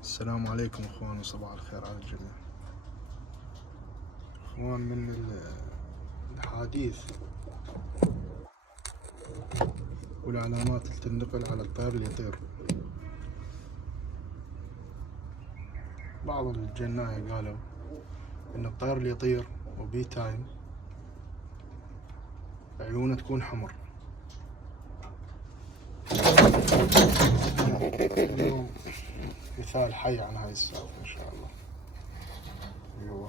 السلام عليكم اخوان وصباح الخير على الجميع. اخوان، من الحديث والعلامات اللي تنقل على الطير اللي يطير، بعض الجناية قالوا ان الطير اللي يطير وبي تايم عيونه تكون حمر. اليوم مثال حي عن هاي السالفة ان شاء الله. اللي هو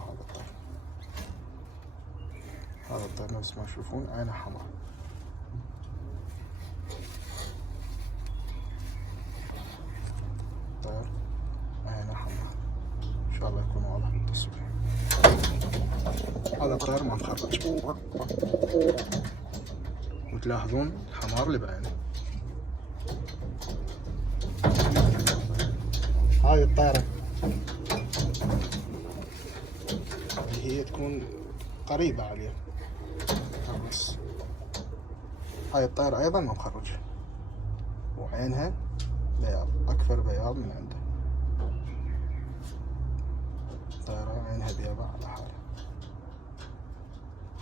هذا الطير نفس ما تشوفون عينه حمراء. طير عينه حمراء، ان شاء الله يكون واضح بالتصوير. هذا الطير ما مخرج، وتلاحظون الحمار اللي بعينه. هاي الطيرة اللي هي تكون قريبة عليه، بس هاي الطيرة أيضا ما مخرجة، وعينها بياض، أكثر بياض من عنده. طيرة عينها بيضاء على حالها.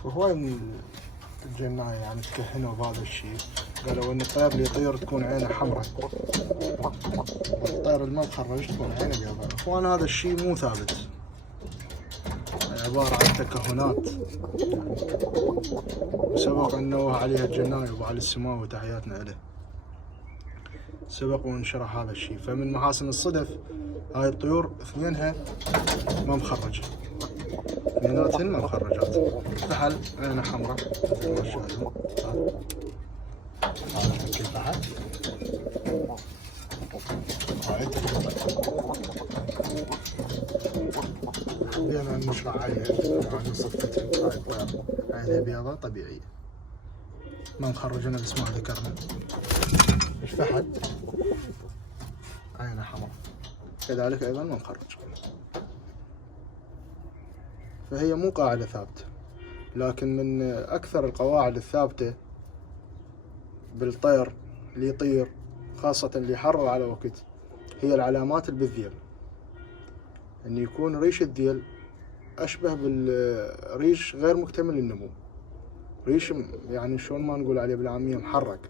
وهواي من الجناية يعني تكهنوا بهذا الشيء، قالوا إن الطير اللي يطير تكون عينه حمراء، والطير اللي ما مخرج تكون عينه بيضاء. إخوان، هذا الشيء مو ثابت، عبارة عن تكهنات، وسبق أن نوه عليها الجناية وأبو علي السماوي، تحياتنا له، سبق وانشرح هذا الشيء. فمن محاسن الصدف هاي الطيور اثنينها ما مخرجة، اثنيناتهن ما مخرجات. فحل عينه حمراء مثل ما تشاهدون. هذا فك الفحل، خلينا نشرح عليها عن صفتها. هاي الطير عينها بيضاء طبيعية، ما مخرجة نفس ما ذكرنا. الفحل عينه حمراء، كذلك أيضا ما مخرج. فهي مو قاعدة ثابتة، لكن من أكثر القواعد الثابتة بالطير اللي يطير، خاصة اللي يحرر على وقت، هي العلامات اللي بالذيل. أن يكون ريش الذيل أشبه بالريش غير مكتمل النمو، ريش يعني شلون ما نقول عليه بالعامية محرق.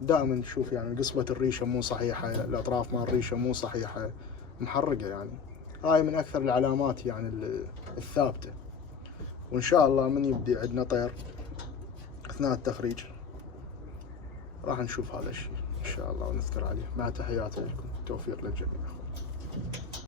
دائما تشوف يعني قصبة الريشة مو صحيحة، الأطراف مال الريشة مو صحيحة، محرقة. يعني هاي من أكثر العلامات يعني الثابتة. وإن شاء الله من يبدي عندنا طير أثناء التخريج راح نشوف هذا الشيء إن شاء الله ونذكر عليه. مع تحياتي لكم، توفيق للجميع.